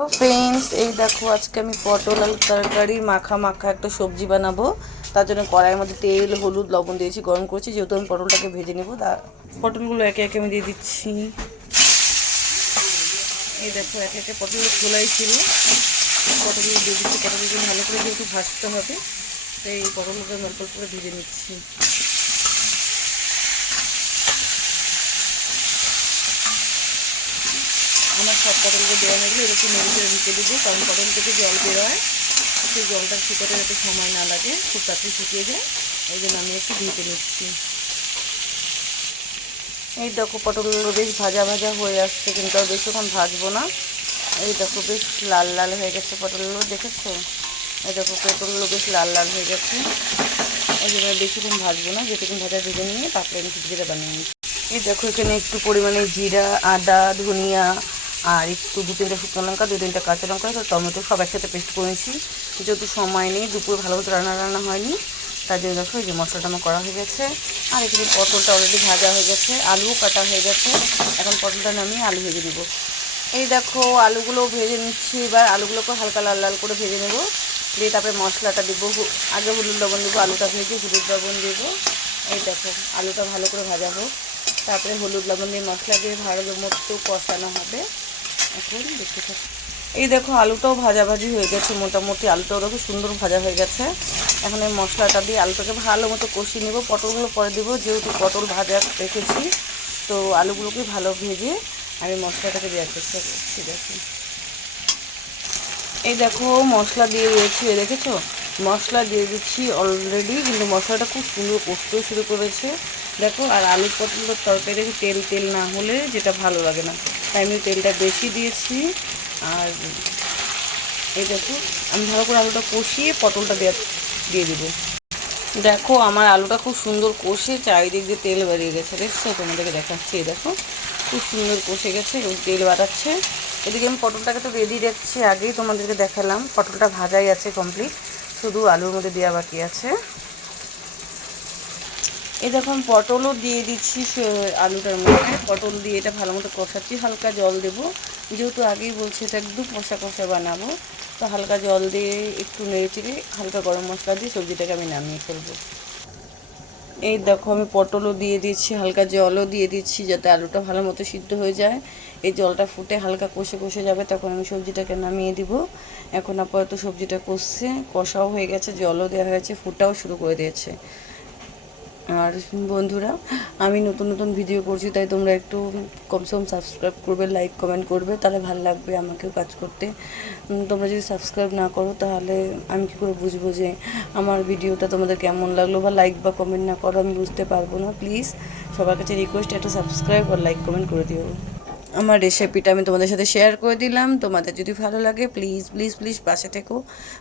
তো ফ্রেন্ডস, এই দেখো আজকে আমি পটল আলু তরকারি মাখা মাখা একটা সবজি বানাবো। তার জন্য কড়াইয়ের মধ্যে তেল হলুদ লবণ দিয়েছি, গরম করছি। যেহেতু আমি পটলটাকে ভেজে নেবো, পটলগুলো একে একে আমি দিয়ে দিচ্ছি। এই দেখো একে একে পটলগুলো খোলাই ছিল, পটলগুলো দিয়ে দিচ্ছি। পটলগুলো ভালো করে যেহেতু ভাজতে হবে, তাই এই পটলগুলো আমি অল্প করে ভেজে নিচ্ছি। আমার সব পটলগুলো দেওয়া হয়ে গেলে এরকম নেড়ে চেড়ে ঢুকে দেবো, কারণ পটল থেকে জল বেরোয়, সেই জলটা শুকাতে যাতে সময় না লাগে, খুব তাড়াতাড়ি শুকিয়ে যায়। এই জন্য আমি একটু ধুতে নিচ্ছি। এই দেখো পটলগুলো বেশ ভাজা ভাজা হয়ে আসছে, কিন্তু আর বেশিক্ষণ ভাজবো না। এই দেখো বেশ লাল লাল হয়ে গেছে পটলগুলো, দেখেছো? এই দেখো পটলগুলো বেশ লাল লাল হয়ে গেছে। এই জন্য বেশিক্ষণ ভাজবো না, যেটুকুন ভাজা ভেজে নিয়ে তারপরে আমি খিচুড়িটা বানিয়ে নিচ্ছি। এই দেখো এখানে একটু পরিমাণে জিরা, আদা, ধনিয়া আর একটু 2-3টা শুকনো লঙ্কা, 2-3টা কাঁচা লঙ্কা, টমেটো সব একসাথে পেস্ট করেছি। যেহেতু সময় নেই, দুপুরে ভালো মতো রান্না হয়নি, তার জন্য দেখো এই যে মশলাটা আমার করা হয়ে গেছে। আর এখানে পটলটা অলরেডি ভাজা হয়ে গেছে, আলু কাটা হয়ে গেছে। এখন পটলটা নামিয়ে আলু ভেজে দেবো। এই দেখো আলুগুলো ভেজে নিচ্ছি। এবার আলুগুলোকে হালকা লাল লাল করে ভেজে নেবো, দিয়ে তারপরে মশলাটা দেবো। আগে হলুদ লবণ দেবো, আলুটা ভেজে হলুদ লবণ দেবো। এই দেখো আলুটা ভালো করে ভাজা হোক, তারপরে হলুদ লবণ দিয়ে মশলা দিয়ে ভালো মতো কষানো হবে। এখন দেখতে থাকি। এই দেখো আলুটাও ভাজাভাজি হয়ে গেছে, মোটামুটি আলুটাও দেখো সুন্দর ভাজা হয়ে গেছে। এখন এই মশলাটা দিয়ে আলুটাকে ভালো মতো কষিয়ে নেবো। পটলগুলো পরে দেবো, যেহেতু পটল ভাজা রেখেছি, তো আলুগুলোকে ভালো ভেজে আমি মশলাটাকে দেওয়ার চেষ্টা করছি। ঠিক আছে, এই দেখো মশলা দিয়ে দিয়েছি, দেখেছো? মশলা দিয়ে দিচ্ছি অলরেডি, কিন্তু মশলাটা খুব সুন্দর কষতেও শুরু করেছে। দেখো, আর আলু পটলের তরকারি তেল তেল না হলে যেটা ভালো লাগে না, তাই আমি তেলটা বেশি দিয়েছি। আর এই দেখো আমি ভালো করে আলুটা কষিয়ে পটলটা দিয়ে দেবো। দেখো আমার আলুটা খুব সুন্দর কষে চারিদিক দিয়ে তেল বেরিয়ে গেছে, দেখছো? তোমাদেরকে দেখাচ্ছি, দেখো খুব সুন্দর কষে গেছে এবং তেল বাড়াচ্ছে। এদিকে আমি পটলটাকে তো রেডি রাখছি, আগেই তোমাদেরকে দেখালাম। পটলটা ভাজাই আছে কমপ্লিট, শুধু আলুর মধ্যে দেওয়া বাকি আছে। এই দেখো আমি পটলও দিয়ে দিচ্ছি আলুটার মধ্যে। পটল দিয়ে এটা ভালো মতো কষাচ্ছি, হালকা জল দেবো, যেহেতু আগেই বলছি এটা একদম কষা কষা বানাবো। তো হালকা জল দিয়ে একটু নেড়ে চেড়ে হালকা গরম মশলা দিয়ে সবজিটাকে আমি নামিয়ে ফেলবো। এই দেখো আমি পটলও দিয়ে দিচ্ছি, হালকা জলও দিয়ে দিচ্ছি, যাতে আলুটা ভালো মতো সিদ্ধ হয়ে যায়। এই জলটা ফুটে হালকা কষে কষে যাবে, তখন আমি সবজিটাকে নামিয়ে দিব। এখন আপাতত সবজিটা কষছে, কষাও হয়ে গেছে, জলও দেওয়া হয়েছে, ফুটাও শুরু করে দিয়েছে। আর বন্ধুরা, আমি নতুন নতুন ভিডিও করছি, তাই তোমরা একটু কমসে কম সাবস্ক্রাইব করবে, লাইক কমেন্ট করবে, তাহলে ভালো লাগবে আমাকেও কাজ করতে। তোমরা যদি সাবস্ক্রাইব না করো, তাহলে আমি কী করে বুঝবো যে আমার ভিডিওটা তোমাদের কেমন লাগলো? বা লাইক বা কমেন্ট না করো, আমি বুঝতে পারবো না। প্লিজ সবার কাছে রিকোয়েস্ট, একটা সাবস্ক্রাইব আর লাইক কমেন্ট করে দিও। আমার রেসিপিটা আমি তোমাদের সাথে শেয়ার করে দিলাম। তোমাদের যদি ভালো লাগে প্লিজ প্লিজ প্লিজ পাশে থেকো।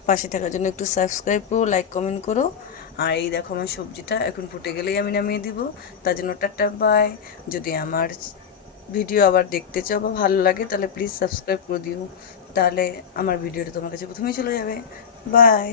পাশে থাকার জন্য একটু সাবস্ক্রাইব করো, লাইক কমেন্ট করো। আর এই দেখো আমার সবজিটা এখন ফুটে গেলেই আমি নামিয়ে দিব। তার জন্য টাটা বাই। যদি আমার ভিডিও আবার দেখতে চাও বা ভালো লাগে, তাহলে প্লিজ সাবস্ক্রাইব করে দিও, তাহলে আমার ভিডিওটা তোমার কাছে প্রথমেই চলে যাবে। বাই।